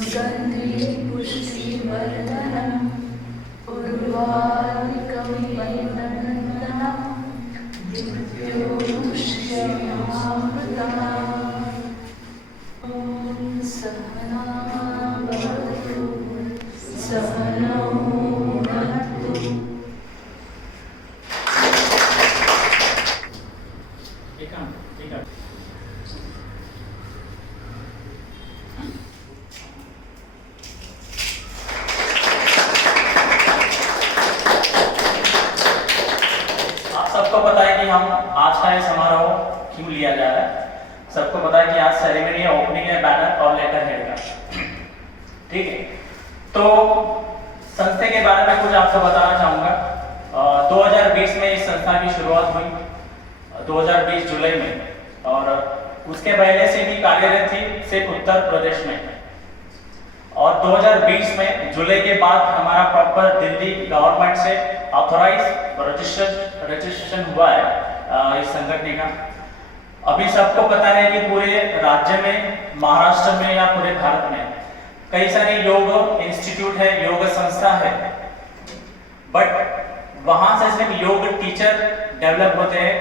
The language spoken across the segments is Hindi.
सुगन्धि पुष्टिवर्धनम् उर्वारुकं वन्दनन्दनं विद्योष्यमामृतम् ॐ सहना भवतु सहनौ भुनक्तु। सबको पता है कि हम आज का ये समारोह क्यों लिया जा रहा है। सबको पता है कि आज सेरेमनी है, ओपनिंग है बैनर और लेटर हेड का। ठीक है, तो संस्था के बारे में कुछ आपको बताना चाहूँगा। 2020 में इस संस्था की शुरुआत हुई, 2020 जुलाई में, और उसके पहले से भी कार्यरत थी सिर्फ उत्तर प्रदेश में। और 2020 में जुलाई के बाद हमारा प्रॉपर दिल्ली गवर्नमेंट से ऑथोराइज रजिस्ट्रेशन हुआ है इस संगठन का। अभी सबको पता है कि पूरे राज्य में, महाराष्ट्र में या पूरे भारत में कई सारे योग इंस्टीट्यूट है, योग संस्था है, बट वहां से सिर्फ योग टीचर डेवलप होते हैं।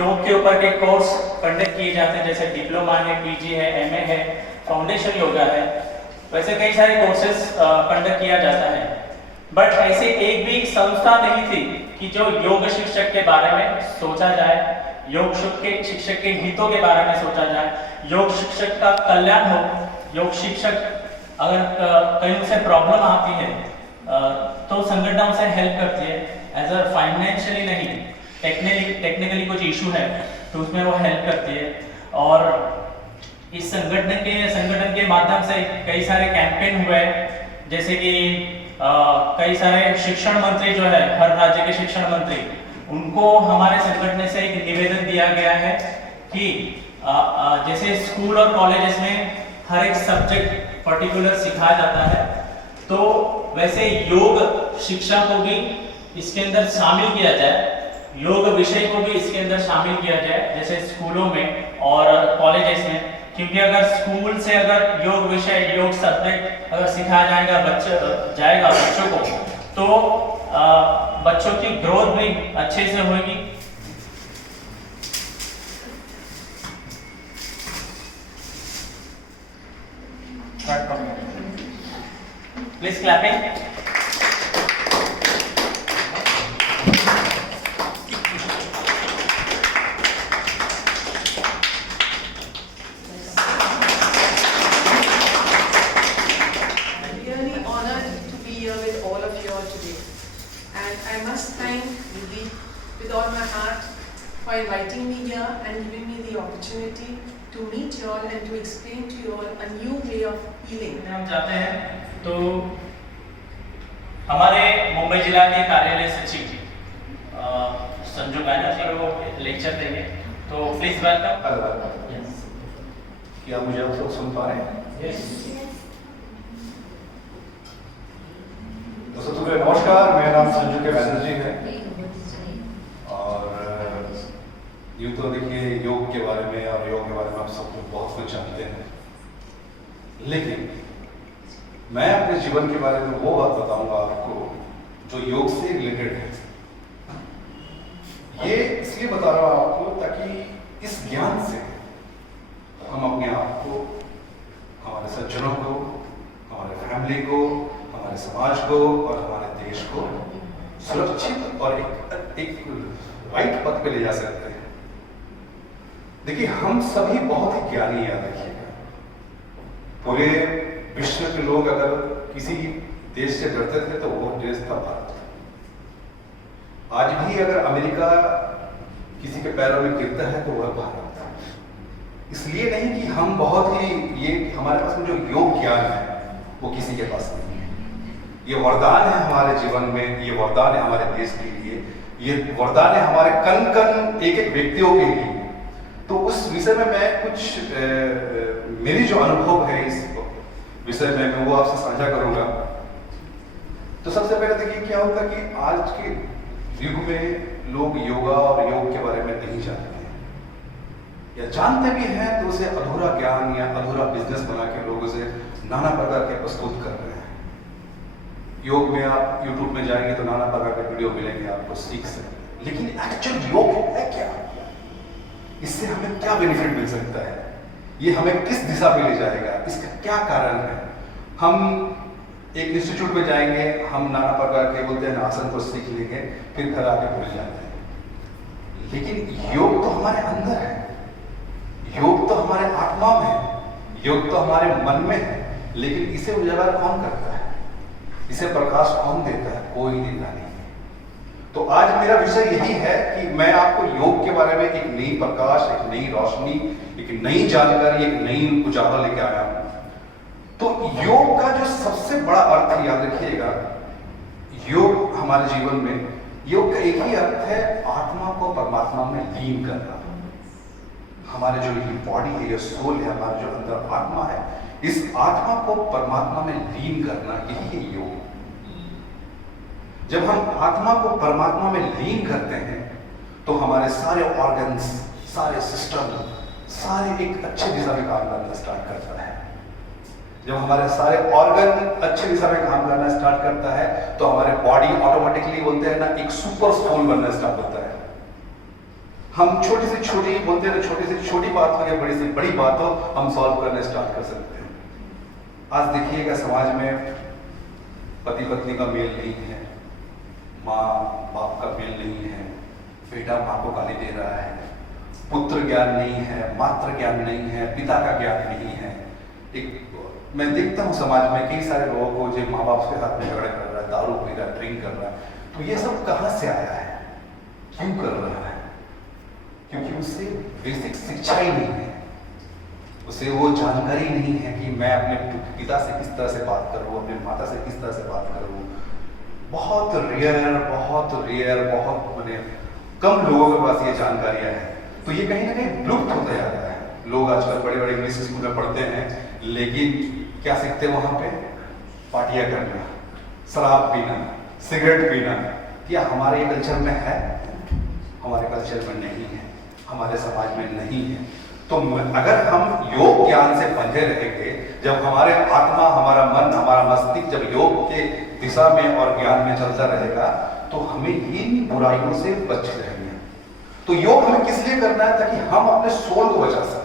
योग के ऊपर के कोर्स कंडक्ट किए जाते हैं, जैसे डिप्लोमा है, पीजी है, एमए है, फाउंडेशन योगा है, वैसे कई सारे कोर्सेज कंडक्ट किया जाता है। बट ऐसे एक भी संस्था नहीं थी कि जो योग शिक्षक के बारे में सोचा जाए, योग शिक्षक के हितों के बारे में सोचा जाए, योग शिक्षक का कल्याण हो। योग शिक्षक अगर कहीं से प्रॉब्लम आती है तो संगठन उसे हेल्प करती है, एज अ फाइनेंशियली नहीं, टेक्निकली कुछ इशू है तो उसमें वो हेल्प करती है। और इस संगठन के माध्यम से कई सारे कैंपेन हुए, जैसे कि कई सारे शिक्षण मंत्री जो है, हर राज्य के शिक्षण मंत्री, उनको हमारे संगठन से एक निवेदन दिया गया है कि जैसे स्कूल और कॉलेजेस में हर एक सब्जेक्ट पर्टिकुलर सिखाया जाता है, तो वैसे योग शिक्षा को भी इसके अंदर शामिल किया जाए, योग विषय को भी इसके अंदर शामिल किया जाए, जैसे स्कूलों में और कॉलेजेस में। क्योंकि अगर स्कूल से अगर योग विषय, योग सब्जेक्ट अगर सिखाया जाएगा बच्चों को, तो बच्चों की ग्रोथ भी अच्छे से होगी। Please clapping. For inviting me here and giving me the opportunity to meet you all and to explain to you all a new way of healing. हम जाते हैं तो हमारे मुंबई जिला के कार्यालय सचिव संजू बैनर्जी वो लेक्चर देंगे, तो प्लीज वेलकम। क्या मुझे आप लोग सुन पा रहे हैं? यस। सबसे पहले नमस्कार, मेरा नाम संजू के बैनर्जी है। यूँ तो देखिए, योग के बारे में और योग के बारे में आप सब लोग बहुत कुछ जानते हैं, लेकिन मैं अपने जीवन के बारे में वो बात बताऊंगा आपको जो योग से रिलेटेड है। ये इसलिए बता रहा हूं आपको ताकि इस ज्ञान से हम अपने आप को, हमारे सज्जनों को, हमारे फैमिली को, हमारे समाज को और हमारे देश को सुरक्षित और एक राइट पथ पे ले जा सकते हैं। देखिए, हम सभी बहुत ही ज्ञानी याद रखिएगा। पूरे विश्व के लोग अगर किसी देश से डरते थे तो वो देश था भारत। आज भी अगर अमेरिका किसी के पैरों में गिरता है तो वह भारत था। इसलिए नहीं कि हम बहुत ही, ये हमारे पास में जो योग ज्ञान है वो किसी के पास नहीं है। ये वरदान है हमारे जीवन में, ये वरदान है हमारे देश के लिए, ये वरदान है हमारे कण कण एक एक व्यक्तियों के लिए। तो उस विषय में मैं कुछ मेरी जो अनुभव है इस विषय में मैं वो आपसे साझा करूंगा। तो सबसे पहले देखिए, क्या होता है कि आज के युग में लोग योगा और योग के बारे में नहीं जानते हैं, या जानते भी हैं तो उसे अधूरा ज्ञान या अधूरा बिजनेस बना के लोग उसे नाना प्रकार के प्रस्तुत कर रहे हैं। योग में आप YouTube में जाएंगे तो नाना प्रकार के वीडियो मिलेंगे, आपको सीख सकते हैं। लेकिन एक्चुअल योग है क्या? इससे हमें क्या बेनिफिट मिल सकता है? ये हमें किस दिशा में ले जाएगा? इसका क्या कारण है? हम एक इंस्टीट्यूट में जाएंगे, हम नाना प्रकार के बोलते हैं आसन को सीख लेंगे, फिर घर आके भूल जाते हैं। लेकिन योग तो हमारे अंदर है, योग तो हमारे आत्मा में है, योग तो हमारे मन में है। लेकिन इसे उजागर कौन करता है? इसे प्रकाश कौन देता है? कोई देता नहीं। तो आज मेरा विषय यही है कि मैं आपको योग के बारे में एक नई प्रकाश, एक नई रोशनी, एक नई जानकारी, एक नई उजाला लेके आया हूं। तो योग का जो सबसे बड़ा अर्थ याद रखिएगा, योग हमारे जीवन में योग का एक ही अर्थ है, आत्मा को परमात्मा में लीन करना। हमारे जो ये बॉडी है, ये सोल है, हमारे जो अंदर आत्मा है, इस आत्मा को परमात्मा में लीन करना, यही है योग। जब हम आत्मा को परमात्मा में लीन करते हैं तो हमारे सारे ऑर्गन्स, सारे सिस्टम, सारे एक अच्छे दिशा में काम करना स्टार्ट करता है। जब हमारे सारे ऑर्गन अच्छे दिशा में काम करना स्टार्ट करता है तो हमारे बॉडी ऑटोमेटिकली बोलते हैं ना, एक सुपर सोल बनना स्टार्ट होता है। हम छोटी से छोटी बोलते हैं ना, छोटी से छोटी बात हो या बड़ी से बड़ी बात हो, हम सॉल्व करना स्टार्ट कर सकते हैं। आज देखिएगा समाज में पति पत्नी का मेल नहीं है, माँ बाप का मेल नहीं है, बेटा माँ को गाली दे रहा है, पुत्र ज्ञान नहीं है, मातृ ज्ञान नहीं है, पिता का ज्ञान नहीं है। एक मैं देखता हूँ समाज में कई सारे लोगों को जो माँ बाप के साथ में झगड़ा कर रहा है, दारू पी रहा है, ड्रिंक कर रहा है। तो ये सब कहाँ से आया है? क्यों कर रहा है? क्योंकि उसे बेसिक शिक्षा ही नहीं है, उसे वो जानकारी नहीं है कि मैं अपने पिता से किस तरह से बात करूँ, अपने माता से किस तरह से बात करूँ। बहुत रेयर, बहुत मैंने कम लोगों के पास ये जानकारियाँ हैं। तो ये कहीं ना कहीं लुप्त होता जा रहा है। लोग आजकल बड़े बड़े इंग्लिश स्कूल में पढ़ते हैं, लेकिन क्या सीखते हैं वहां पे? पार्टियां करना, शराब पीना, सिगरेट पीना। क्या हमारे कल्चर में है? हमारे कल्चर में नहीं है, हमारे समाज में नहीं है। तो अगर हम योग ज्ञान से बंधे रहेंगे, जब हमारे आत्मा, हमारा मन, हमारा मस्तिष्क जब योग के दिशा में और ज्ञान में चलता रहेगा तो हमें इन बुराइयों से बच रहेंगे। तो योग हमें किस लिए करना है? ताकि हम अपने सोल को बचा सकें।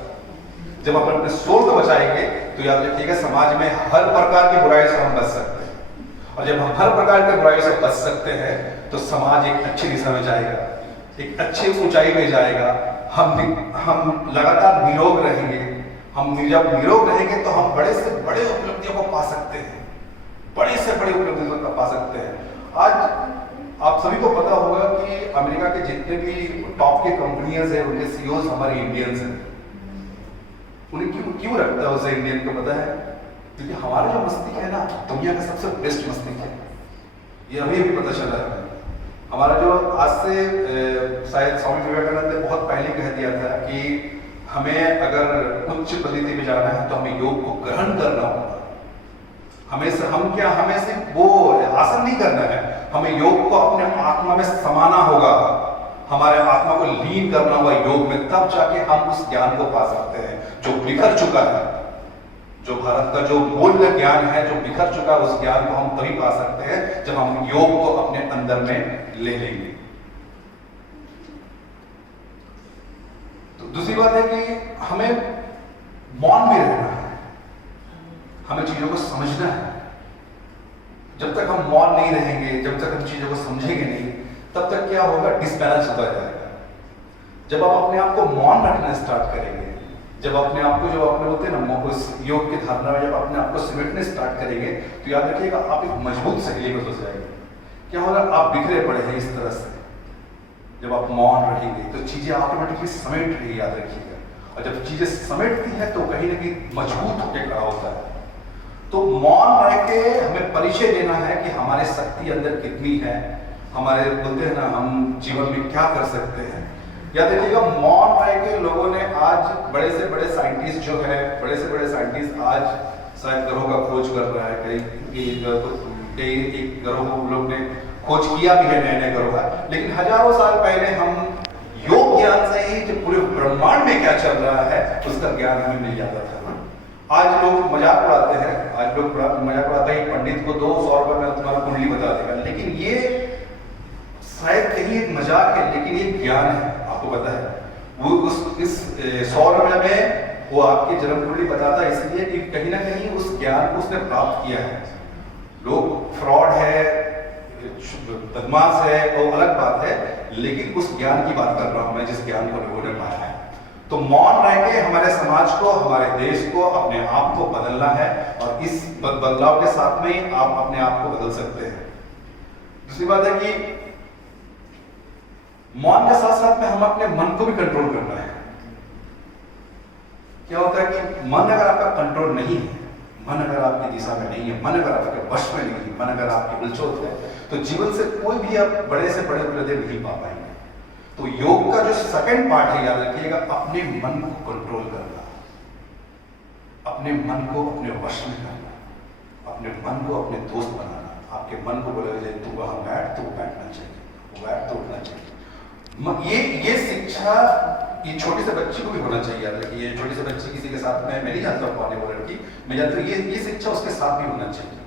जब हम अपने सोल को बचाएंगे तो याद रखिएगा समाज में हर प्रकार की बुराई से हम बच सकते हैं। और जब हम हर प्रकार की बुराई से बच सकते हैं तो समाज एक अच्छी दिशा में जाएगा, एक अच्छी ऊंचाई में जाएगा। हम लगातार निरोग रहेंगे। हम जब निरोग रहेंगे तो हम बड़े से बड़े उपलब्धियों को पा सकते हैं, बड़े से बड़े उपलब्धियों को पा सकते हैं। आज आप सभी को पता होगा कि अमेरिका के जितने भी टॉप के कंपनियां हैं, उनके सीईओज हमारे इंडियंस हैं। उन्हें क्यों रखता है उसे इंडियन को? पता है, क्योंकि हमारा जो मस्तिष्क है ना, दुनिया का सबसे बेस्ट मस्तिष्क है। ये अभी भी पता चला है। हमारा जो आज से शायद स्वामी विवेकानंद ने बहुत पहले कह दिया था कि हमें अगर उच्च पद्धति में जाना है तो हमें योग को ग्रहण करना होगा। हमें सिर्फ वो आसन नहीं करना है, हमें योग को अपने आत्मा में समाना होगा, हमारे आत्मा को लीन करना होगा योग में। तब जाके हम उस ज्ञान को पा सकते हैं जो बिखर चुका है। जो भारत का जो मूल्य ज्ञान है, जो बिखर चुका है, उस ज्ञान को हम तभी पा सकते हैं जब हम योग को अपने अंदर में ले लेंगे। तो दूसरी बात है कि हमें मौन में रहना है, हमें चीजों को समझना है। जब तक हम मौन नहीं रहेंगे, जब तक हम चीजों को समझेंगे नहीं, तब तक क्या होगा? डिसबैलेंस होता जाएगा। जब आप अपने आप को मौन रखना स्टार्ट करेंगे, जब अपने आप को, जब अपने बोलते हैं ना, योग की धारणा में जब अपने आप को सिमटने स्टार्ट करेंगे तो याद रखिएगा आप एक मजबूत सहेली में घुस जाएंगे। क्या होगा? आप बिखरे पड़े हैं इस तरह से। जब आप मौन रहेंगे तो चीजें ऑटोमेटिकली समेट रही, याद रखिएगा। और जब चीजें समेटती है तो कहीं ना कहीं मजबूत होकर खड़ा होता है। तो मौन रह के हमें परिचय देना है कि हमारी शक्ति अंदर कितनी है, हमारे बोलते हैं ना, हम जीवन में क्या कर सकते हैं। याद रखिएगा, मौन रह के लोगों ने आज बड़े से बड़े साइंटिस्ट जो है, बड़े से बड़े साइंटिस्ट आज शायद ग्रहों का खोज कर रहा है। कई ग्रहों लोग ने खोज किया भी है, नए नए ग्रहों का। लेकिन हजारों साल पहले हम योग ज्ञान से ही जो पूरे ब्रह्मांड में क्या चल रहा है उसका ज्ञान हमें मिल जाता था। आज लोग मजाक उड़ाते हैं, आज लोग मजाक उड़ाते हैं पंडित को 200 रुपए में तुम्हारा कुंडली बता देगा, लेकिन ये शायद कहीं एक मजाक है, लेकिन ये ज्ञान है। आपको पता है वो इस 100 रुपए में वो आपकी जन्म कुंडली बताता है, इसलिए कि कहीं ना कहीं उस ज्ञान को उसने प्राप्त किया है। लोग फ्रॉड है, बदमाश है, वो अलग बात है, लेकिन उस ज्ञान की बात कर रहा हूं मैं जिस ज्ञान को लोगों ने पाया है। तो मौन रह के हमारे समाज को, हमारे देश को, अपने आप को बदलना है, और इस बदलाव के साथ में ही आप अपने आप को बदल सकते हैं। दूसरी बात है कि मौन के साथ साथ में हम अपने मन को भी कंट्रोल करना है। क्या होता है कि मन अगर आपका कंट्रोल नहीं है, मन अगर आपकी दिशा में नहीं है, मन अगर आपके वश में नहीं है, मन अगर आपकी उलझोत है, तो जीवन से कोई भी आप बड़े से बड़े उपलब्धि नहीं पा पाएंगे। तो योग का जो सेकंड पार्ट है, याद रखिएगा, अपने मन को कंट्रोल करना, अपने मन को अपने वश में करना, अपने मन को अपने दोस्त बनाना। आपके मन को बोले तू वहां बैठ, तो बैठना चाहिए, वो बैठ तो उठना चाहिए। ये शिक्षा ये छोटी से बच्ची को भी होना चाहिए। याद रखिए, ये छोटी से बच्ची किसी के साथ में, मैं नहीं जानता हूँ कौन है वो लड़की, मैं जानता हूँ ये शिक्षा उसके साथ भी होना चाहिए।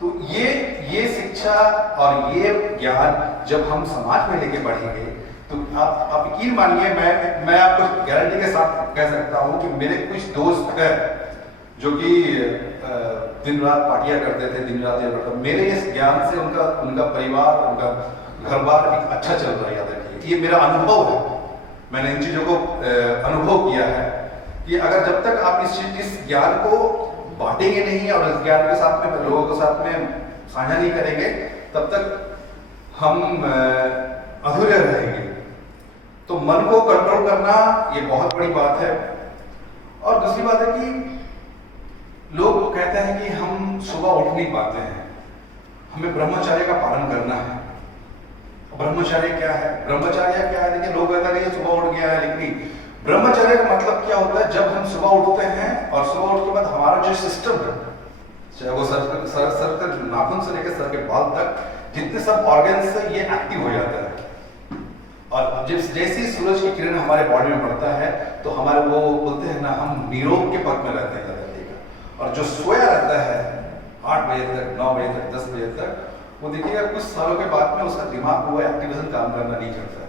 तो ये शिक्षा और ये ज्ञान जब हम समाज में लेके बढ़ेंगे, तो आप यकीन मानिए, मैं आपको गारंटी के साथ कह सकता हूँ कि मेरे कुछ दोस्त हैं जो कि दिन रात पार्टियां करते थे, दिन रात ये करते, मेरे इस ज्ञान से उनका परिवार, उनका घर बार एक अच्छा चल रहा है। याद रखिए, ये मेरा अनुभव है, मैंने इन चीजों को अनुभव किया है कि अगर जब तक आप इस ज्ञान को बांटेंगे नहीं और इस ज्ञान के साथ में लोगों के साथ में साझा नहीं करेंगे, तब तक हम अधूरे रहेंगे। तो मन को कंट्रोल करना ये बहुत बड़ी बात है। और दूसरी बात है कि लोग कहते हैं कि हम सुबह उठ नहीं पाते हैं, हमें ब्रह्मचर्य का पालन करना है। ब्रह्मचर्य क्या है? ब्रह्मचर्य क्या है? देखिए, लोग कहते हैं सुबह उठ गया है, लेकिन ब्रह्मचर्य का मतलब क्या होता है? जब हम सुबह उठते हैं और सुबह उठने के बाद हमारा जो सिस्टम है, चाहे वो सर के नाखून से लेकर सर के बाल तक, जितने सब ऑर्गन्स है, ये एक्टिव हो जाता है। और जैसे ही सूरज की किरण हमारे बॉडी में पड़ता है, तो हमारे वो बोलते हैं ना, हम नीरोग के पद में रहते हैं। और जो सोया रहता है 8 बजे तक, 9 बजे तक, 10 बजे तक, वो देखिएगा कुछ सालों के बाद में उसका दिमाग वो एक्टिवेशन काम करना नहीं करता है।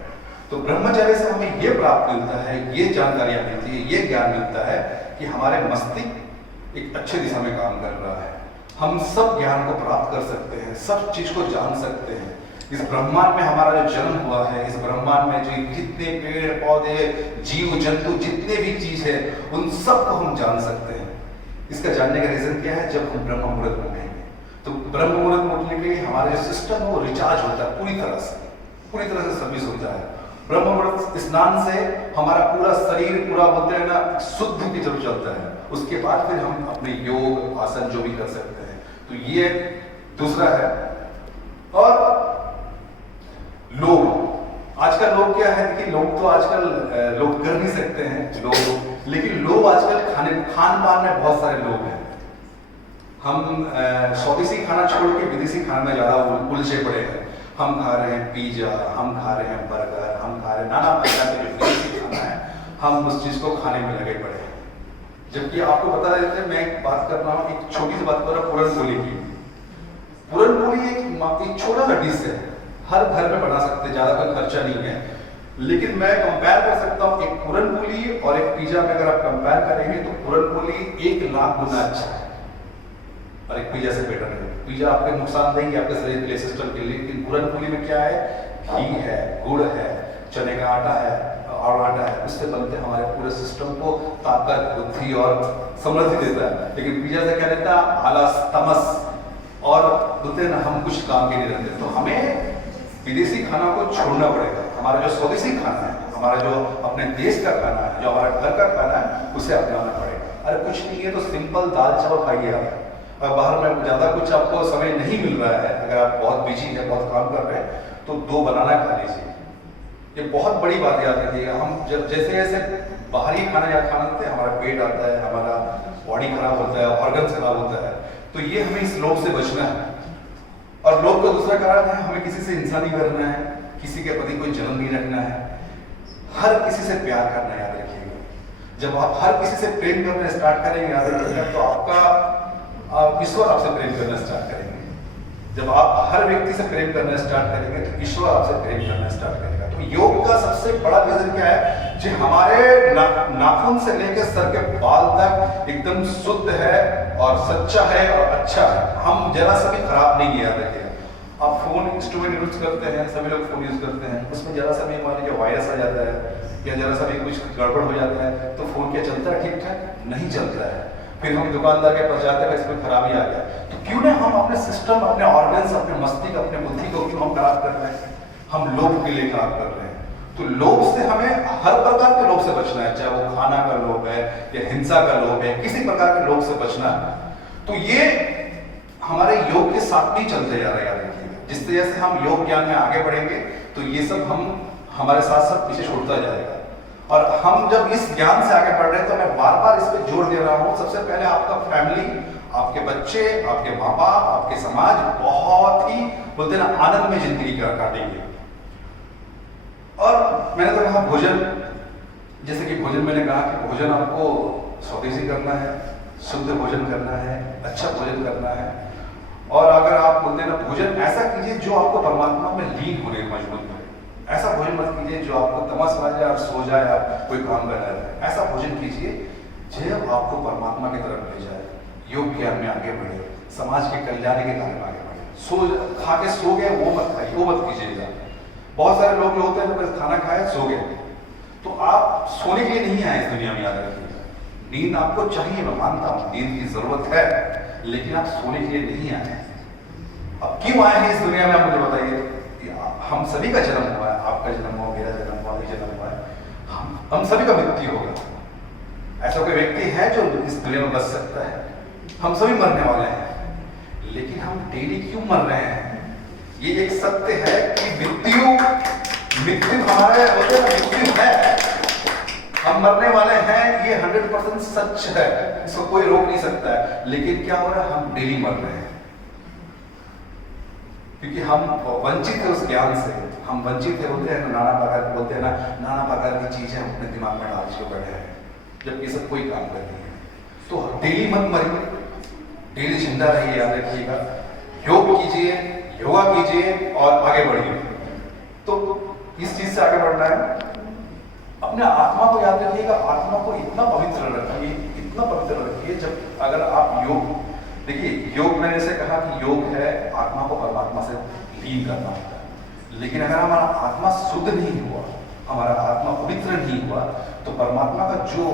तो ब्रह्मचर्य से हमें ये प्राप्त मिलता है, ये जानकारियां मिलती है, ये ज्ञान मिलता है कि हमारे मस्तिष्क एक अच्छी दिशा में काम कर रहा है। हम सब ज्ञान को प्राप्त कर सकते हैं, सब चीज को जान सकते हैं। इस ब्रह्मांड में हमारा जो जन्म हुआ है, इस ब्रह्मांड में जो जितने पेड़ पौधे, जीव जंतु, जितने भी चीज है, उन सब को हम जान सकते हैं। इसका जानने का रीजन क्या है? जब हम ब्रह्म मुहूर्त में उठेंगे, तो ब्रह्म मुहूर्त में उठने के लिए हमारा जो सिस्टम है वो रिचार्ज होता है, पूरी तरह से सर्विस होता है। ब्रह्म मुहूर्त स्नान से हमारा पूरा शरीर, पूरा बोलते हैं ना, शुद्ध की तरफ चलता है। उसके बाद फिर हम अपने योग आसन जो भी कर सकते हैं। तो ये दूसरा है। और लोग आजकल लोग क्या है कि लोग तो आजकल लोग कर नहीं सकते हैं लोग, लेकिन लोग आजकल खान पान में बहुत सारे लोग हैं। हम स्वदेशी खाना छोड़ के विदेशी खाना में ज्यादा उलझे पड़े हैं। हम खा रहे हैं पिज्जा, हम खा रहे हैं बर्गर, हम खा रहे हैं नाना प्रकार के जो विदेशी खाना है, हम उस चीज को खाने में लगे पड़े हैं। जबकि आपको बता देते हैं, मैं एक बात कर रहा हूँ, एक छोटी सी बात कर रहा हूँ, पूरनपोली की। पूरनपोली एक छोटा सा डिश है, हर घर में बना सकते हैं, ज्यादा कोई खर्चा नहीं है। लेकिन मैं कंपेयर कर सकता हूँ एक पूरनपोली और एक पिज्जा में। अगर आप कंपेयर करेंगे तो पूरनपोली 1 लाख गुना अच्छा है और एक पिज्जा से बेटर है। पिज्जा आपके नुकसान देंगे आपके शरीर के लिए, सिस्टम के लिए, लेकिन पूरनपोली में क्या है? घी है, गुड़ है, चने का आटा है और आटा है, उससे बनते हमारे पूरे सिस्टम को ताकत, बुद्धि और समृद्धि देता है। लेकिन पिज्जा से क्या देता है? आलस, तमस और बोलते हैं ना, हम कुछ काम के नहीं रहते। तो हमें विदेशी खाना को छोड़ना पड़ेगा। हमारा जो स्वदेशी खाना है, हमारा जो अपने देश का खाना है, जो हमारा घर का खाना है, उसे अपनाना पड़ेगा। अरे कुछ नहीं है तो सिंपल दाल चावल खाइए आप। और बाहर में ज़्यादा कुछ आपको समय नहीं मिल रहा है, अगर आप बहुत बिजी हैं, बहुत काम कर रहे हैं, तो 2 बनाना खा लीजिए। ये बहुत बड़ी बात याद रखिएगा। हम जब जैसे जैसे बाहरी खाना या खाना खाते हैं, हमारा पेट आता है, हमारा बॉडी खराब होता है, ऑर्गन्स खराब होता है। तो ये हमें इस लोभ से बचना है। और लोभ का दूसरा कारण है, हमें किसी से हिंसा नहीं करना है, किसी के प्रति कोई जलन नहीं रखना है, हर किसी से प्यार करना। याद रखिएगा, जब आप हर किसी से प्रेम करना स्टार्ट करेंगे याद रखिएगा, तो आपका ईश्वर आपसे प्रेम करना स्टार्ट करेंगे। जब आप हर व्यक्ति से प्रेम करना स्टार्ट करेंगे तो ईश्वर आपसे प्रेम करना स्टार्ट करेगा। तो योग का सबसे बड़ा विजन क्या है कि हमारे नाखून से लेकर सर के बाल तक एकदम शुद्ध है और सच्चा है और अच्छा है। हम जरा सा भी खराब नहीं किया रखिएगा। आप फोन इंस्ट्रूमेंट यूज करते हैं, सभी लोग फोन यूज करते हैं, उसमें जरा सा भी मान लीजिए वायरस आ जाता है या जरा सा भी कुछ गड़बड़ हो जाता है तो फोन क्या चलता है ठीक ठाक? नहीं चलता है। फिर हम दुकानदार के पास जाते हैं, इसमें खराबी आ गया, तो क्यों ना हम अपने सिस्टम, अपने ऑर्गन्स, अपने मस्तिष्क, अपने बुद्धि को क्यों हम खराब कर रहे हैं? हम लोभ के लिए खराब कर रहे हैं। तो लोभ से हमें हर प्रकार के लोभ से बचना है, चाहे वो खाना का लोभ है या हिंसा का लोभ है, किसी प्रकार के लोभ से बचना है। तो ये हमारे योग के साथ भी चलते जा रहे हैं। जिस तरह से हम योग ज्ञान में आगे बढ़ेंगे तो ये सब हम हमारे साथ साथ पीछे छूटता जाएगा। और हम जब इस ज्ञान से आगे बढ़ रहे हैं तो मैं बार बार इस पे जोर दे रहा हूँ, सबसे पहले आपका फैमिली, आपके बच्चे, आपके माँ बाप, आपके समाज बहुत ही बोलते ना आनंद में जिंदगी काटेंगे। और मैंने तो कहा भोजन, जैसे कि भोजन मैंने कहा कि भोजन आपको स्वदेशी करना है, शुद्ध भोजन करना है, अच्छा भोजन करना है। और अगर आप बोलते हैं ना भोजन ऐसा कीजिए जो आपको परमात्मा में लीन होने में मजबूत करे। ऐसा भोजन मत कीजिए जो आपको तमस आ जाए और सो जाए, आप कोई काम कर रहे हैं। ऐसा भोजन कीजिए जो आपको परमात्मा की तरफ ले जाए, योग ज्ञान में आगे बढ़े, समाज के कल्याण के कार्य में आगे बढ़े। खा के सो गए वो मत खाइए, वो मत कीजिएगा। बहुत सारे लोग जो होते हैं बस खाना खाए सो गए, तो आप सोने के लिए नहीं आए इस दुनिया में, याद रखिएगा। नींद आपको चाहिए, मैं मानता हूँ नींद की जरूरत है, लेकिन आप सोने के लिए नहीं आए। अब क्यों आए हैं इस दुनिया में, आप मुझे बताइए। हम सभी का जन्म हुआ है, आपका जन्म हुआ, मेरा जन्म हुआ, मेरा जन्म हुआ है, हम सभी का मृत्यु होगा। ऐसा कोई व्यक्ति है जो इस दुनिया में बच सकता है? हम सभी मरने वाले हैं, लेकिन हम डेली क्यों मर रहे हैं? ये एक सत्य है कि मृत्यु हमारे होते हैं, मृत्यु है, हम मरने वाले हैं, ये 100% सच है, इसको कोई रोक नहीं सकता है। लेकिन क्या हो रहा है, हम डेली मर रहे हैं क्योंकि हम वंचित है उस ज्ञान से। हम वंचित है, होते हैं नाना प्रकार के, बोलते हैं ना नाना प्रकार की चीजें हम अपने दिमाग में डाल के बैठे हैं, जबकि सब कोई काम कर रही है। तो डेली मत मरिए, डेली जिंदा रहिए, याद रखिएगा। योग कीजिए, योगा कीजिए और आगे बढ़िए। तो इस चीज से आगे बढ़ना है। अपने आत्मा को याद रखिएगा, आत्मा को इतना पवित्र रखिए, इतना पवित्र रखिए। जब अगर आप योग देखिए, योग मैंने जैसे कहा कि योग है आत्मा को परमात्मा से लीन करना होता है। लेकिन अगर हमारा आत्मा शुद्ध नहीं हुआ, हमारा आत्मा पवित्र नहीं हुआ, तो परमात्मा का जो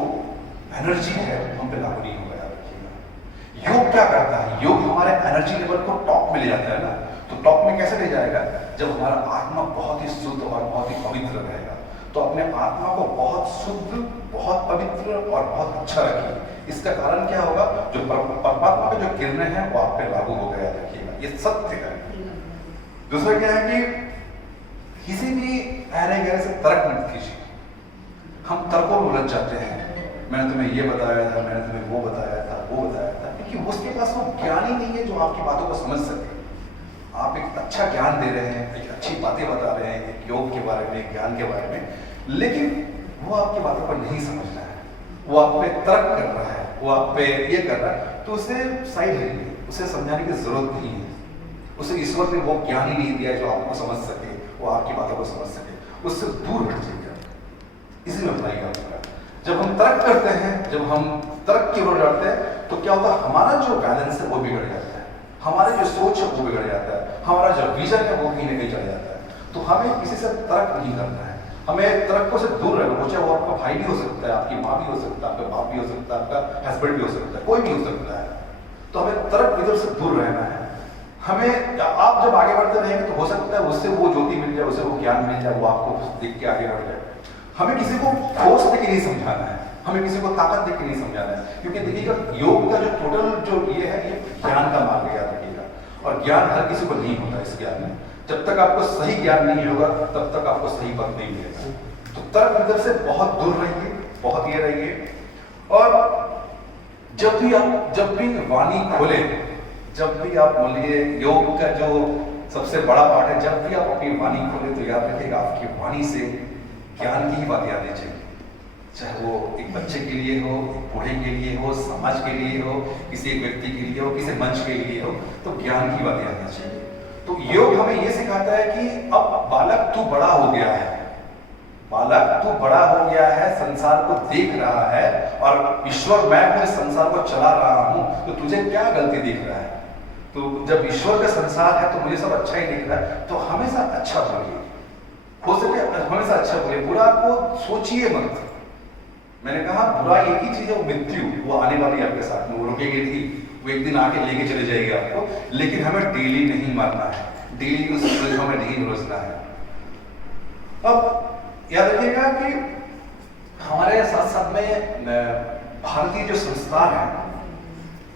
एनर्जी है हम पे लागू नहीं होगा, याद रखिएगा। योग क्या करता है, योग हमारे एनर्जी लेवल को टॉप में ले जाता है ना। तो टॉप में कैसे ले जाएगा, जब हमारा आत्मा बहुत ही शुद्ध और बहुत ही पवित्र रहेगा। तो अपने आत्मा को बहुत शुद्ध, बहुत पवित्र और बहुत अच्छा रखिए। इसका कारण क्या होगा, जो परमात्मा के जो किरणें हैं वो आप पे लागू हो गया, रखिएगा, ये सत्य है। दूसरा क्या है कि किसी भी अरे गहरे से तर्क मत कीजिए। हम तर्कों में उलझ जाते हैं, मैंने तुम्हें ये बताया था, मैंने तुम्हें वो बताया था, वो बताया था, क्योंकि उसके पास वो ज्ञान ही नहीं है जो आपकी बातों को समझ सके। आप एक अच्छा ज्ञान दे रहे हैं, एक अच्छी बातें बता रहे हैं, एक योग के बारे में, ज्ञान के बारे में, लेकिन वो आपकी बातों को नहीं समझ रहा है, वो आप पे तर्क कर रहा है, वो आप पे ये कर रहा है, तो उसे साइड हटिए, उसे समझाने की जरूरत नहीं है। उसे ईश्वर ने वो ज्ञान ही नहीं दिया जो आपको समझ सके, वो आपकी बातों को समझ सके, उससे दूर हट जाइए। इसी में भलाई आपका। जब हम तर्क करते हैं, जब हम तर्क की ओर जाते हैं, तो क्या होता है, हमारा जो बैलेंस है वो बिगड़ जाता है, हमारी जो सोच है वो बिगड़ जाता है, हमारा जो विजन है वो कहीं ना कहीं चला जाता है। तो हमें किसी से तर्क नहीं करना है, हमें तर्कों से दूर रहना हो। चाहे वो आपका भाई भी हो सकता है, आपकी माँ भी हो सकता है, आपका बाप भी हो सकता है, आपका हस्बैंड भी हो सकता है, कोई भी हो सकता है। तो हमें तर्क इधर से दूर रहना है। हमें आप जब आगे बढ़ते रहेंगे तो हो सकता है उससे वो ज्योति मिल जाए, उससे वो ज्ञान मिल जाए, वो आपको देख के आगे बढ़ जाए। हमें किसी को फोर्स देके नहीं समझाना है, हमें किसी को ताकत देके नहीं समझाना है, क्योंकि देखिएगा योग का जो टोटल जो ये है, ये ज्ञान का मार्ग है, याद रखिएगा। और ज्ञान हर किसी को नहीं होता। इस ज्ञान में जब तक आपको सही ज्ञान नहीं होगा तब तक आपको सही पथ नहीं मिलेगा। तो तर्क वितर्क से बहुत दूर रहिए, बहुत ये रहिए। और जब भी वाणी खोले, जब भी आप बोलिए, योग का जो सबसे बड़ा पार्ट है, जब भी आप अपनी वाणी खोले तो याद रखिएगा आपकी वाणी से ज्ञान की ही बातें आनी चाहिए। चाहे वो एक बच्चे के लिए हो, एक बूढ़े के लिए हो, समाज के लिए हो, किसी एक व्यक्ति के लिए हो, किसी मंच के लिए हो, तो ज्ञान की बातें आनी चाहिए। तो योग हमें ये सिखाता है कि अब बालक तू बड़ा हो गया है, बालक तू बड़ा हो गया है, संसार को देख रहा है और ईश्वर मैं पूरे संसार को चला रहा हूं, तो तुझे क्या गलती दिख रहा है? तो जब ईश्वर का संसार है तो मुझे सब अच्छा ही दिख रहा है, तो हमेशा अच्छा बोलिए, हो सके हमेशा अच्छा बोलिए, बुरा को सोचिए मत। मैंने कहा बुरा एक ही चीज है, वो मृत्यु, वो आने वाली आपके साथ में, वो रुकेगी थी, वो एक दिन आके लेके चले जाएगी आपको, लेकिन हमें डेली नहीं मरना है, डेली उस चीजों में नहीं घुसना है। अब याद रखिएगा कि हमारे साथ साथ में भारतीय जो संस्कार है,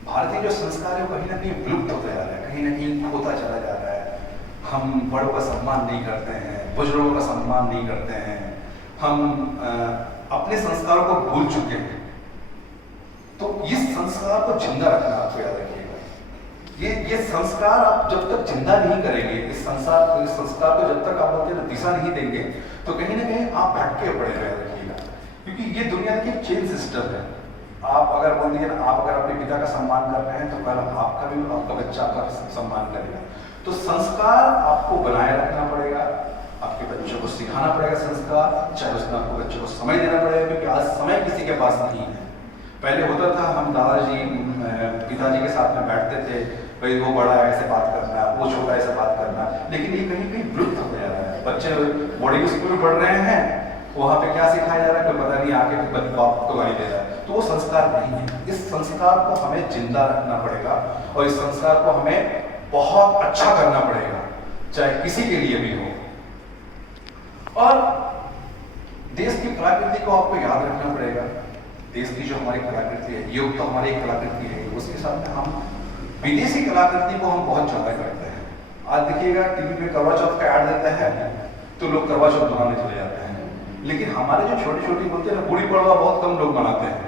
भारतीय जो संस्कार है वो कहीं ना कहीं विलुप्त होता जा रहा है, कहीं ना कहीं खोता चला जा रहा है। हम बड़ों का सम्मान नहीं करते हैं, बुजुर्गों का सम्मान नहीं करते हैं, हम अपने संस्कारों को भूल चुके हैं। तो इस संस्कार को जिंदा रखना आपको याद रखिएगा। ये संस्कार आप जब तक जिंदा नहीं करेंगे, इस संस्कार को जब तक आप लोग दिशा नहीं देंगे, तो कहीं ना कहीं आप भटके पड़े हुए याद रखिएगा। क्योंकि ये दुनिया की एक चेन सिस्टम है। आप अगर बोल दीजिए ना, आप अगर अपने पिता का सम्मान कर रहे हैं तो कल आपका भी आपका बच्चा आपका सम्मान करेगा। तो संस्कार आपको बनाए रखना पड़ेगा, आपके बच्चों को सिखाना पड़ेगा संस्कार, चाहे उसमें आपको बच्चों को समय देना पड़ेगा, क्योंकि आज समय किसी के पास नहीं है। पहले होता था, हम दादाजी पिताजी के साथ में बैठते थे, भाई वो बड़ा है ऐसे बात करना, वो छोटा ऐसे बात करना, लेकिन ये कहीं कहीं विलुप्त हो जा रहा है। बच्चे बोर्डिंग स्कूल में पढ़ रहे हैं, वहाँ पे क्या सिखाया जा रहा है कोई पता नहीं, आके बाप को गाली दे रहा है, तो वो संस्कार नहीं है। इस संस्कार को हमें जिंदा रखना पड़ेगा और इस संस्कार को हमें बहुत अच्छा करना पड़ेगा, चाहे किसी के लिए भी हो। और देश की कलाकृति को आपको याद रखना पड़ेगा। देश की जो हमारी कलाकृति है, योग तो हमारी एक कलाकृति है, उसके साथ में हम विदेशी कलाकृति को हम बहुत ज्यादा करते हैं। आज देखिएगा टीवी पे करवा चौथ का ऐड देता है तो लोग करवा चौथ मनाने चले जाते हैं, लेकिन हमारे जो छोटी छोटी बोलते हैं ना, गुड़ी पड़वा बहुत कम लोग मनाते हैं।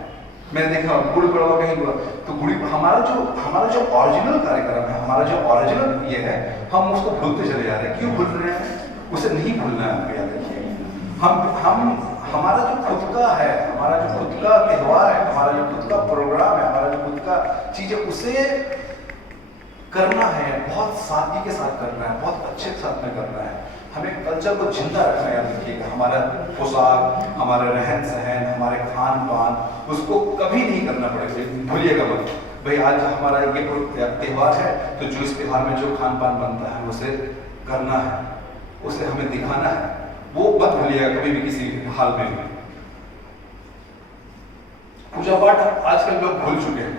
मैंने देखा गुड़ी पड़वा कहीं हुआ तो गुड़ी, हमारा जो ओरिजिनल कार्यक्रम है, हमारा जो ओरिजिनल ये है, हम उसको भूलते चले जा रहे हैं। क्यों भूल रहे हैं? उसे नहीं भूलना है, आपको याद रखिए। हम हमारा जो खुद का है, हमारा जो खुद का त्योहार है, हमारा जो खुद का प्रोग्राम है, हमारा जो खुद का चीज है, उसे करना है, बहुत सादगी के साथ करना है, बहुत अच्छे के साथ में करना है। हमें कल्चर को जिंदा रखना, याद रखिएगा। हमारा पोशाक, हमारा रहन सहन, हमारे खान पान, उसको कभी नहीं करना पड़ेगा, भूलिएगा मत। भाई आज हमारा ये त्योहार है तो जो इस त्योहार में जो खान पान बनता है उसे करना है, उसे हमें दिखाना है, वो मत भूलिएगा कभी भी किसी हाल में। पूजा पाठ आजकल लोग भूल चुके हैं,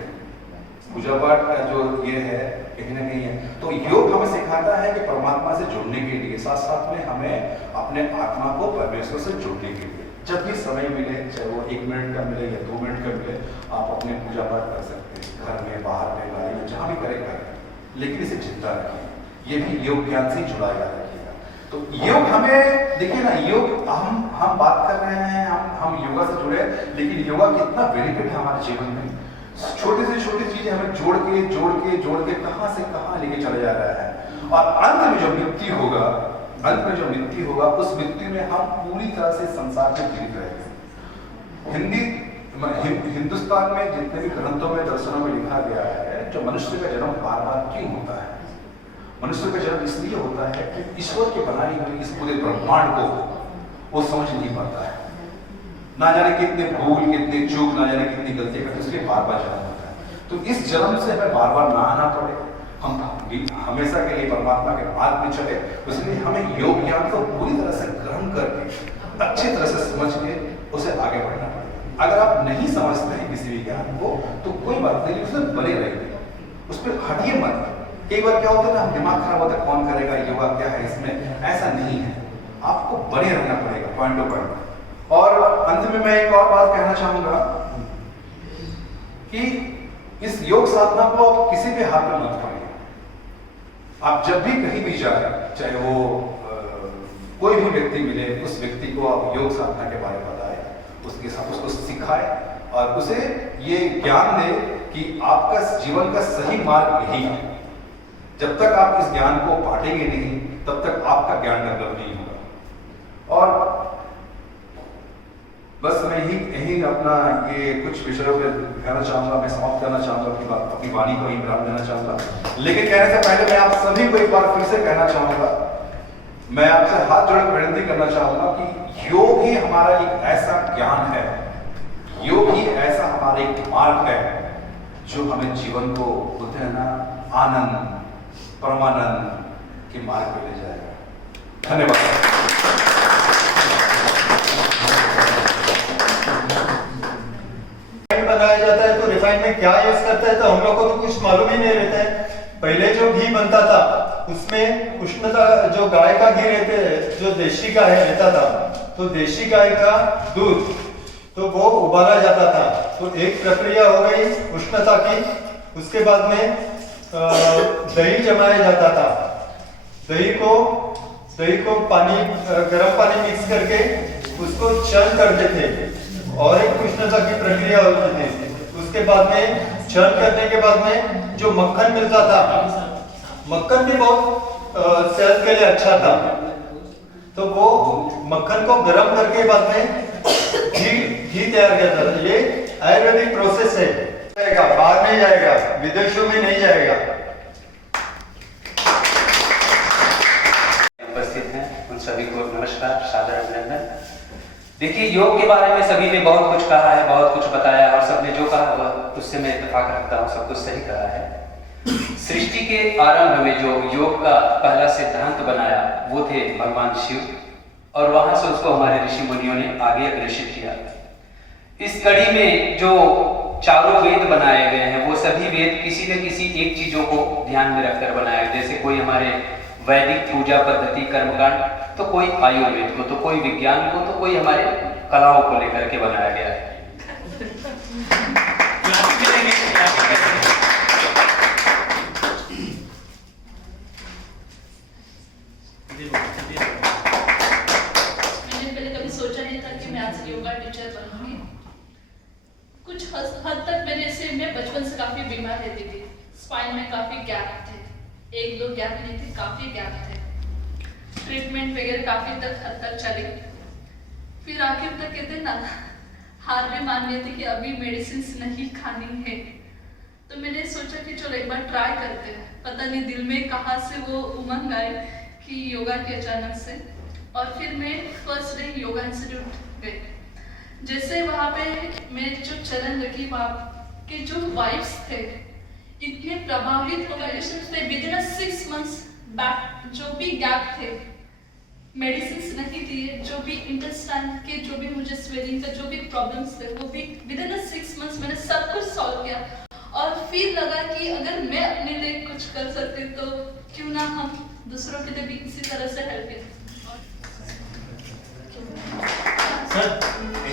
पूजा पाठ का जो ये है कहीं ना कहीं है। तो योग हमें सिखाता है कि परमात्मा से जुड़ने के लिए, साथ साथ में हमें अपने आत्मा को परमेश्वर से जुड़ने के लिए जब भी समय मिले, चाहे वो 1 मिनट का मिले या 2 मिनट का मिले, आप अपने पूजा पाठ कर सकते हैं, घर में, बाहर में, गाड़ी में, जहाँ भी करें, लेकिन इसे जिंदा रखें। ये भी योग ज्ञान से जुड़ा याद रखिएगा। तो योग हमें देखिए ना, योग हम बात कर रहे हैं, हम योगा से जुड़े, लेकिन योगा कितना बेनिफिट है हमारे जीवन में। छोटी से छोटी चीजें हमें जोड़ के कहां से कहां लेके चले जा रहा है। और अंत में जो मृत्यु होगा, उस मृत्यु में हम पूरी तरह से संसार में जीवित रहेंगे। हिंदुस्तान में जितने भी ग्रंथों में, दर्शनों में लिखा गया है, जो मनुष्य का जन्म बार बार क्यों होता है? मनुष्य का जन्म इसलिए होता है कि ईश्वर की बनाई हुई इस पूरे ब्रह्मांड को वो समझ नहीं पाता है। ना जाने कितने भूल, कितने चूक, ना जाने कितनी गलती करते, इसलिए बार बार जन्म होता है। तो इस जन्म से हमें बार बार ना आना पड़े, हम हमेशा के लिए परमात्मा के मार्ग में चले, इसलिए हमें योग ज्ञान को पूरी तरह से ग्रहण करके, अच्छी तरह से समझ के उसे आगे बढ़ना पड़ेगा। अगर आप नहीं समझते हैं किसी भी ज्ञान को तो कोई बात नहीं, उसमें बने रहिए, उस पर हटिए मत। कई बार क्या होता है ना, दिमाग खराब होता है, कौन करेगा, योगा क्या है इसमें, ऐसा नहीं है, आपको बने रहना पड़ेगा पॉइंट टू पॉइंट। और अंत में मैं एक और बात कहना चाहूंगा कि इस योग साधना को आप किसी भी हाथ में मत करिए। आप जब भी कहीं भी जाए, चाहे वो कोई भी व्यक्ति मिले, उस व्यक्ति को आप योग साधना के बारे में बताएं, उसके साथ उसको सिखाएं और उसे ये ज्ञान दे कि आपका जीवन का सही मार्ग यही है। जब तक आप इस ज्ञान को बांटेंगे नहीं, तब तक आपका ज्ञान डेवलप नहीं होगा। और बस मैं यही अपना ये कुछ विषयों पे कहना चाहूँगा, मैं समाप्त करना चाहूँगा अपनी बात, अपनी वाणी को यही विराम देना चाहूँगा। लेकिन कहने से पहले मैं आप सभी को एक बार फिर से कहना चाहूँगा, मैं आपसे हाथ जोड़कर विनती करना चाहूँगा कि योग ही हमारा एक ऐसा ज्ञान है, योग ही ऐसा हमारा एक मार्ग है जो हमें जीवन को बुद्ध है ना आनंद परमानंद के मार्ग पे ले जाएगा। धन्यवाद। बनाया जाता है तो रिफाइंड में क्या यूज करता है तो हम लोग को तो कुछ मालूम ही नहीं रहता है। पहले जो घी बनता था उसमें उष्णता, जो गाय का घी रहते हैं, जो देशी गाय रहता था, तो देशी गाय का दूध तो वो उबाला जाता था। तो एक प्रक्रिया हो गई उष्णता की। उसके बाद में दही जमाया जाता था। दही को पानी, गर्म पानी मिक्स करके उसको चल करते थे और एक उष्णता की प्रक्रिया होती थी। उसके बाद में चल करने के बाद में जो मक्खन मिलता था, मक्खन भी बहुत सेहत के लिए अच्छा था। तो वो मक्खन को गर्म करके बाद में घी तैयार किया जाता था। ये आयुर्वेदिक प्रोसेस है, जाएगा बाहर नहीं जाएगा, विदेशों में नहीं जाएगा। उपस्थित हैं उन सभी को नमस्कार, सादर अभिनंदन। देखिए, योग के बारे में सभी ने बहुत कुछ कहा है, बहुत कुछ बताया, और सबने जो कहा वह उससे मैं इत्तेफाक रखता हूँ, सब कुछ सही कहा है। सृष्टि के आरंभ में जो योग का पहला सिद्धांत बनाया वो थे भगवान शिव, और वहां से उसको हमारे ऋषि मुनियों ने आगे अग्रेषित किया। इस कड़ी में जो चारों वेद बनाए गए हैं वो सभी वेद किसी न किसी एक चीजों को ध्यान में रखकर बनाए। जैसे कोई हमारे वैदिक पूजा पद्धति कर्मकांड, तो कोई आयुर्वेद को, तो कोई विज्ञान को, तो कोई हमारे कलाओं को लेकर के बनाया गया है। मैंने पहले कभी सोचा नहीं था कि मैं आज योगा टीचर बनूंगी। कुछ हद तक मैं बचपन से काफी बीमार रहती थी। स्पाइन में काफी गैप थे, एक दो गैप नहीं थे, काफी गैप थे। ट्रीटमेंट वगैरह काफी हद तक चली। फिर आखिर तक कहते ना, हार भी मान ली थी कि अभी मेडिसिन नहीं खानी है। तो मैंने सोचा कि चलो एक बार ट्राई करते हैं। पता नहीं दिल में कहाँ से वो उमंग आई कि योगा की अचानक से। और फिर मैं फर्स्ट डे योगा इंस्टीट्यूट गई। जैसे वहाँ पे मैं जो चरण रखी, वहाँ के जो वाइब्स थे इतने प्रभावित हो गए थे। विदिन 6 months बैक जो भी गैप थे, मेडिसिन नहीं दिए, जो भी इंटेस्टाइन के जो भी मुझे स्वेलिंग का जो भी प्रॉब्लम्स थे वो भी विदिन 6 months मैंने सब कुछ सॉल्व किया। और फिर लगा कि अगर मैं अपने लिए कुछ कर सकती तो क्यों ना हम दूसरों के लिए भी इसी तरह से हेल्प करें।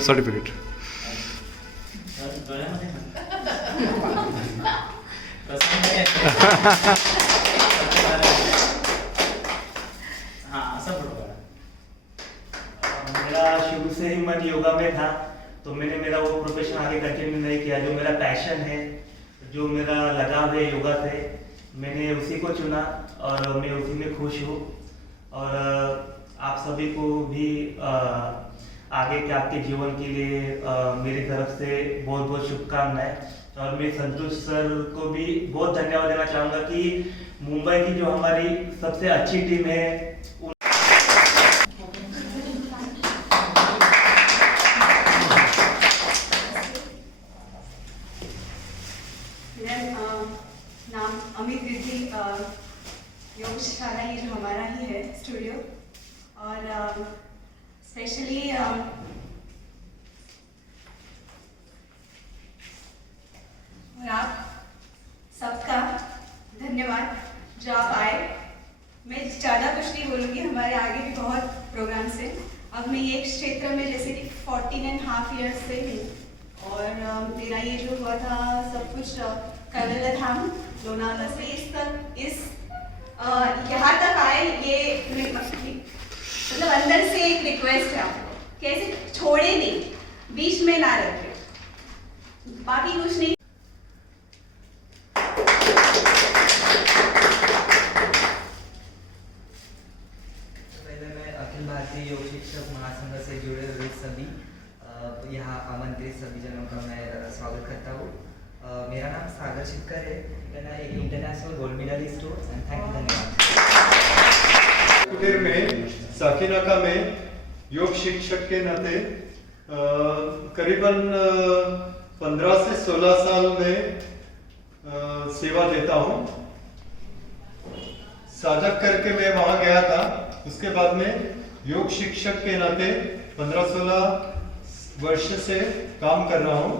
सर्टिफिकेट मेरा शुरू से ही मन योगा में था, तो मैंने मेरा वो प्रोफेशन आगे कंटिन्यू नहीं किया। जो मेरा पैशन है, जो मेरा लगाव है योगा से, मैंने उसी को चुना और मैं उसी में खुश हूँ। और आप सभी को भी आगे के आपके जीवन के लिए मेरी तरफ से बहुत बहुत शुभकामनाएं। और मैं संतोष सर को भी बहुत धन्यवाद देना चाहूँगा कि मुंबई की जो हमारी सबसे अच्छी टीम है नाम अमित रिद्धि, योगशाला ये जो हमारा ही है स्टूडियो। और स्पेशली और आप सबका धन्यवाद जो आप आए। मैं ज़्यादा कुछ नहीं बोलूँगी, हमारे आगे भी बहुत प्रोग्राम्स हैं। अब मैं ये क्षेत्र में जैसे कि 14.5 years से हूँ। और मेरा ये जो हुआ था सब कुछ कविलधाम लोनावला से इस यहाँ तक आए, ये मतलब अंदर से एक रिक्वेस्ट है आपको, कैसे छोड़े नहीं, बीच में ना रखे, बाकी कुछ नहीं। पहले मैं अखिल भारतीय योग शिक्षक महासंघ से जुड़े हुए सभी इंटरनेशनल गोल्ड मेडलिस्ट हूँ एंड थैंक यू, धन्यवाद। कुटीर में साकिनाका में योग शिक्षक के नाते करीबन 15 से 16 साल में सेवा देता हूँ। साजक करके मैं वहाँ गया था, उसके बाद में योग शिक्षक के नाते 15-16 वर्ष से काम कर रहा हूँ।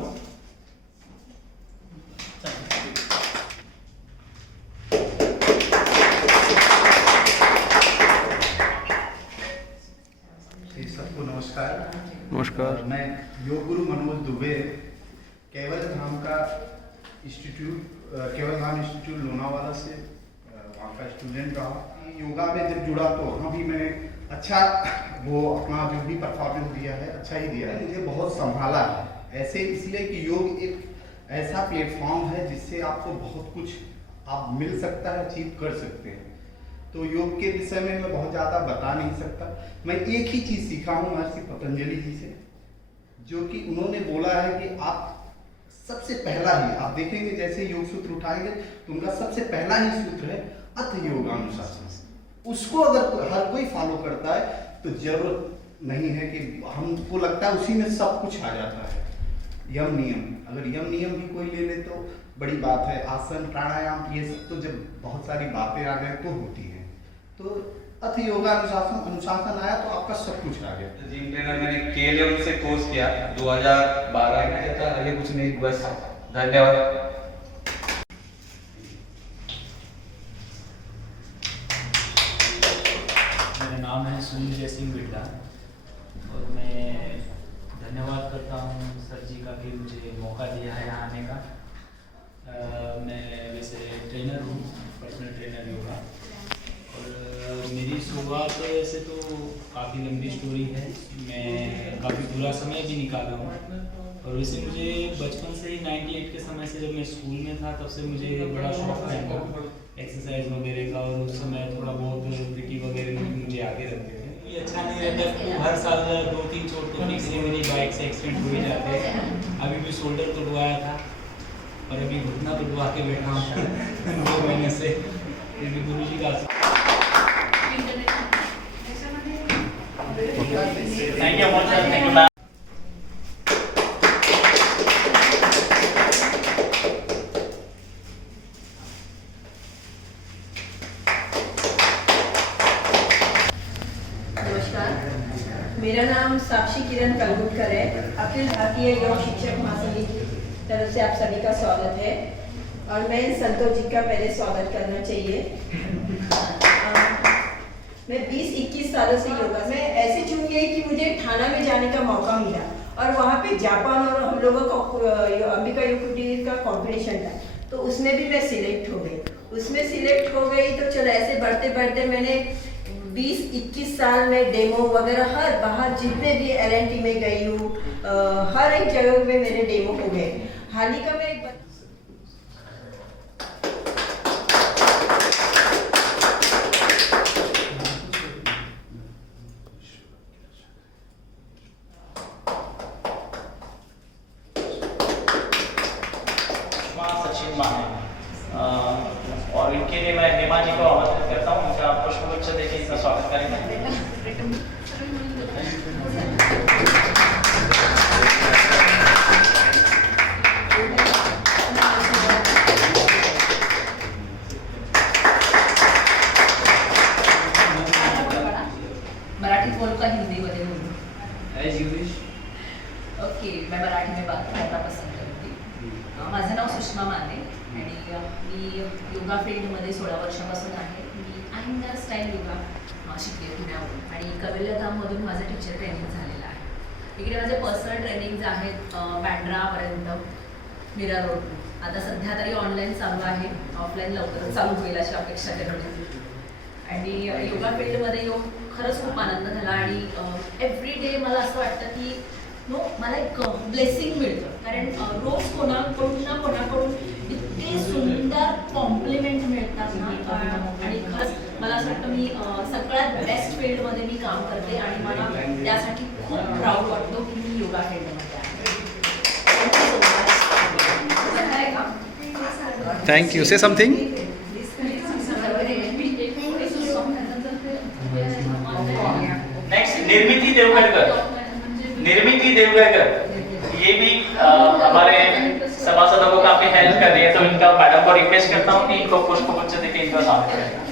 सबको नमस्कार। नमस्कार। मैं योग गुरु मनोज दुबे केवल धाम इंस्टीट्यूट लोनावाला से वहाँ का स्टूडेंट रहा। योगा में जब जुड़ा तो वहाँ भी मैंने अच्छा वो अपना जो भी परफॉर्मेंस दिया है अच्छा ही दिया है। मुझे बहुत संभाला है ऐसे इसलिए कि योग एक ऐसा प्लेटफॉर्म है जिससे आपको बहुत कुछ आप मिल सकता है, अचीव कर सकते हैं। तो योग के विषय में मैं बहुत ज़्यादा बता नहीं सकता। मैं एक ही चीज़ सीखा हूँ महर्षि पतंजलि जी से, जो कि उन्होंने बोला है कि आप सबसे पहला ही आप देखेंगे जैसे योग सूत्र उठाएंगे तो उनका सबसे पहला ही सूत्र है अथ योगानुशासन। उसको अगर हर कोई फॉलो करता है तो जरूरत नहीं है कि हमको लगता है उसी में सब कुछ आ जाता है। यम नियम, अगर यम नियम भी कोई ले ले तो बड़ी बात है। आसन प्राणायाम ये सब तो जब बहुत सारी बातें आ गए तो होती हैं। तो अथ अनुशासन आया तो आपका सब कुछ आ गया। जिम ट्रेनर मैंने KLM से कोर्स किया 2012 में किया था, आगे कुछ नहीं, बस धन्यवाद। मेरा नाम है सुनील जय सिंह बिड्डा और मैं धन्यवाद करता हूँ सर जी का कि मुझे मौका दिया है यहाँ आने का। मैं वैसे ट्रेनर हूँ, पर्सनल ट्रेनर योगा, और मेरी शुरुआत से तो काफ़ी लंबी स्टोरी है। मैं काफ़ी पूरा समय भी निकाला हूँ और वैसे मुझे बचपन से ही 98 के समय से जब मैं स्कूल में था तब से मुझे बड़ा शौक रहता एक्सरसाइज वगैरह का, और उस समय थोड़ा बहुत पीटी वगैरह में मुझे आगे रखते थे। ये अच्छा नहीं रहता, हर साल 2-3 चोट लगने के लिए मेरी बाइक से एक्सीडेंट हो ही जाते हैं। अभी भी शोल्डर तोड़वाया था और अभी घुटना तोड़वा के बैठा हूँ 2 महीने से। ये भी गुरु जी का थैंक यू मैम। नमस्कार, मेरा नाम साक्षी किरण कलगुटकर है। अखिल भारतीय योग शिक्षक महासंघ की तरफ से आप सभी का स्वागत है और मैं संतोष जी का पहले स्वागत करना चाहिए। मैं 20-21 सालों से योगा में ऐसे चुन गई कि मुझे ठाणा में जाने का मौका मिला और वहाँ पे जापान और हम लोगों का अंबिका योग कुटीर का कंपटीशन था, तो उसमें भी मैं सिलेक्ट हो गई। तो चलो ऐसे बढ़ते बढ़ते मैंने 20-21 साल में डेमो वगैरह हर बाहर जितने भी LNT में गई हूँ, हर एक जगह में मेरे डेमो हो गए। हाल ही का मैं एक और इनके लिए मैं हेमा जी को आमंत्रित करता हूँ, उनका पुष्पगुच्छ देके इनका स्वागत करेंगे। मराठीत बोलू का हिंदीमध्ये बोलू? ओके, मैं मराठी में बात करना पसंद करते। माझं नाव सुषमा माने आणि मी योगा फील्डमध्ये 16 वर्षापासून आहे। मी अहिंगा स्टाईल योगा शिकते पुण्याहून आणि कवेलधाममधून माझं टीचर ट्रेनिंग झालेलं आहे। इकडे माझे पर्सनल ट्रेनिंग्ज आहेत बँड्रापर्यंत, मीरा रोड। आता सध्या तरी ऑनलाईन चालू आहे, ऑफलाईन लवकरच चालू होईल अशी अपेक्षा करते। आणि योगा फील्डमध्ये योग खरंच खूप आनंद झाला आणि एव्हरी डे मला असं वाटतं की मला एक ब्लेसिंग मिळतं, कारण रोज कोणाकडून ना कोणाकडून इतके सुंदर कॉम्प्लिमेंट मिळतात ना, आणि खरंच मला असं वाटतं मी सगळ्यात बेस्ट फील्डमध्ये मी काम करते आणि मला त्यासाठी खूप प्राऊड वाटतो की मी योगा फील्डमध्ये आहे. Thank you. Say something. Nirmiti Devgadkar ये भी हमारे सभासदों को काफी हेल्प कर रही है, तो इनका मैडम को रिक्वेस्ट करता हूँ कि इनको पुष्पगुच्छ देके इनका स्वागत करें।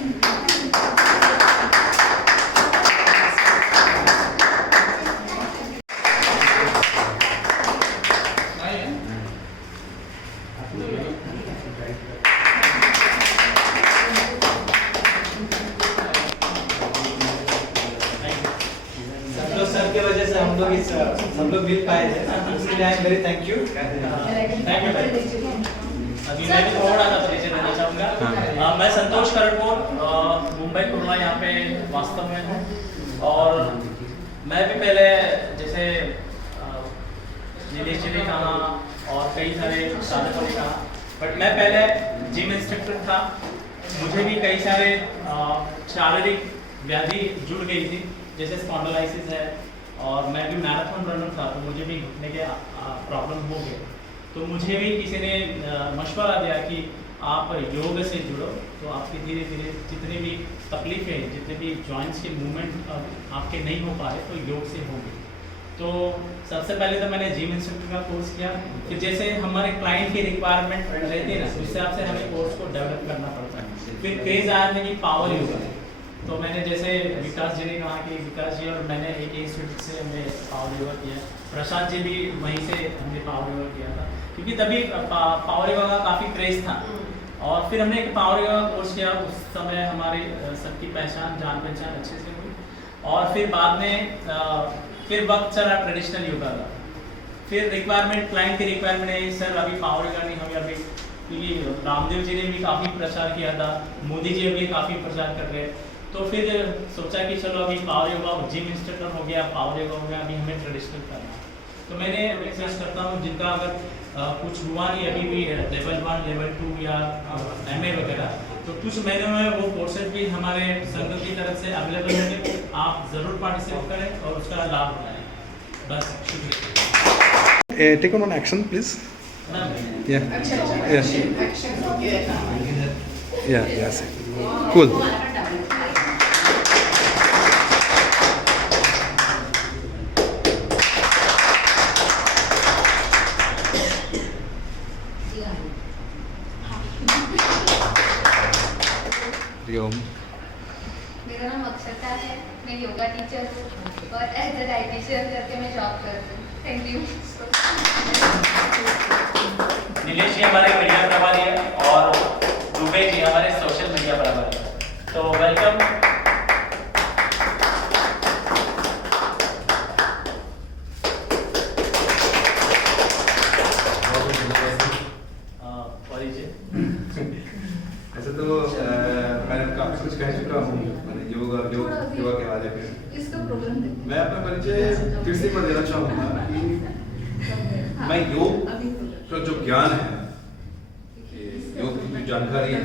सर के वजह से हम लोग मिल पाए थे ना, इसलिए I am very thank you. Thank you भाई। अभी मैं भी थोड़ा सा परिचय देना चाहूँगा। मैं संतोष करटपुर, मुंबई कुर्ला यहाँ पे वास्तव में हूँ, और मैं भी पहले जैसे नीलेश जी ने कहा और कई सारे साधकों ने कहा, बट मैं पहले जिम इंस्ट्रक्टर था। मुझे भी कई सारे शारीरिक व्याधि जुड़ गई थी, जैसे स्पॉन्डिलाइसिस है, और मैं भी मैराथन रनर था, तो मुझे भी घुटने के प्रॉब्लम हो गए। तो मुझे भी किसी ने मशवरा दिया कि आप योग से जुड़ो, तो आपकी धीरे धीरे जितनी भी तकलीफें, जितने भी जॉइंट्स के मूवमेंट आपके नहीं हो पा रहे, तो योग से होंगे। तो सबसे पहले तो मैंने जिम इंस्ट्रक्टर का कोर्स किया, फिर जैसे हमारे क्लाइंट की रिक्वायरमेंट रहती है ना, उस हिसाब से हमें कोर्स को डेवलप करना पड़ता है। फिर क्रेज आया था कि पावर योगा, तो मैंने जैसे विकास जी ने कहा कि विकास जी और मैंने एक इंस्टीट्यूट से हमने पावर योगा किया, प्रशांत जी भी वहीं से हमने पावर योगा किया था, क्योंकि तभी पावर योगा का काफ़ी क्रेज था। और फिर हमने एक पावर योगा कोर्स किया, उस समय हमारी सबकी पहचान, जान पहचान अच्छे से हुई। और फिर बाद में फिर वक्त चला ट्रेडिशनल योगा का, फिर रिक्वायरमेंट, क्लाइंट की रिक्वायरमेंट है सर अभी पावर योगा नहीं, हमें अभी, क्योंकि रामदेव जी ने भी काफ़ी प्रचार किया था, मोदी जी भी काफ़ी प्रचार कर रहे हैं, तो फिर सोचा कि चलो अभी पावर योगा, जिम इंस्ट्रक्टर हो गया, पावर योगा हो गया, अभी हमें ट्रेडिशनल करना है। तो मैंने रिक्वेस्ट करता हूँ जिनका अगर कुछ हुआ नहीं अभी भी लेवल 1, लेवल 2 या MA वगैरह, तो कुछ महीनों में वो कोर्सेज भी हमारे संघ की तरफ से अवेलेबल होंगे, आप ज़रूर पार्टिसिपेट करें और उसका लाभ उठाएं। बस शुक्रिया। Take on action please. Yes cool. मेरा नाम अक्षता है, मैं योगा टीचर हूँ और एज अ डाइटिशियन करके मैं जॉब करती हूँ। Thank you. नीलेश जी हमारे मीडिया प्रभारी है और दुबे जी हमारे सोशल मीडिया प्रभारी है, तो वेलकम। ऐसे तो मैंने काफी कुछ कह चुका हूँ, मैंने योगा के बारे में। मैं अपना परिचय फिर से देना चाहूँगा कि मैं योग का जो ज्ञान है, योग की जो जानकारी है,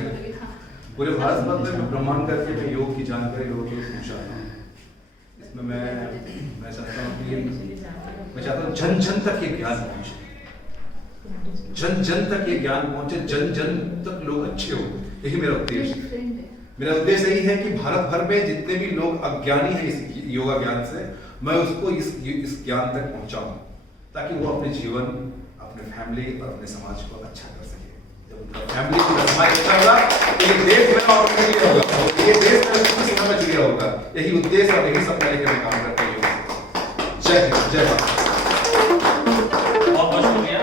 पूरे भारत भर में ब्रह्मांड करके मैं योग की जानकारी लोगों को पहुँचाता हूँ। इसमें मैं चाहता हूँ कि मैं चाहता हूँ जन जन तक ये ज्ञान पहुँचे, जन जन तक ये ज्ञान पहुँचे, जन जन तक लोग अच्छे हो। यही मेरा उद्देश्य है। मेरा उद्देश्य यही है कि भारत भर में जितने भी लोग अज्ञानी हैं इस योगा ज्ञान से, मैं उसको इस ज्ञान तक पहुंचाऊं, ताकि वो अपने जीवन, अपने फैमिली और अपने समाज को अच्छा कर सके। जब उनका फैमिली की रचना अच्छा होगा तो ये देश में और उनके होगा, ये देश में उसकी समझ लिया होगा। यही उद्देश्य और यही सपना लेकर मैं काम करता हूँ। जय हिंद, जय भारत। बहुत बहुत शुक्रिया।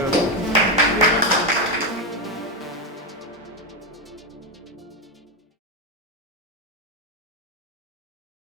कर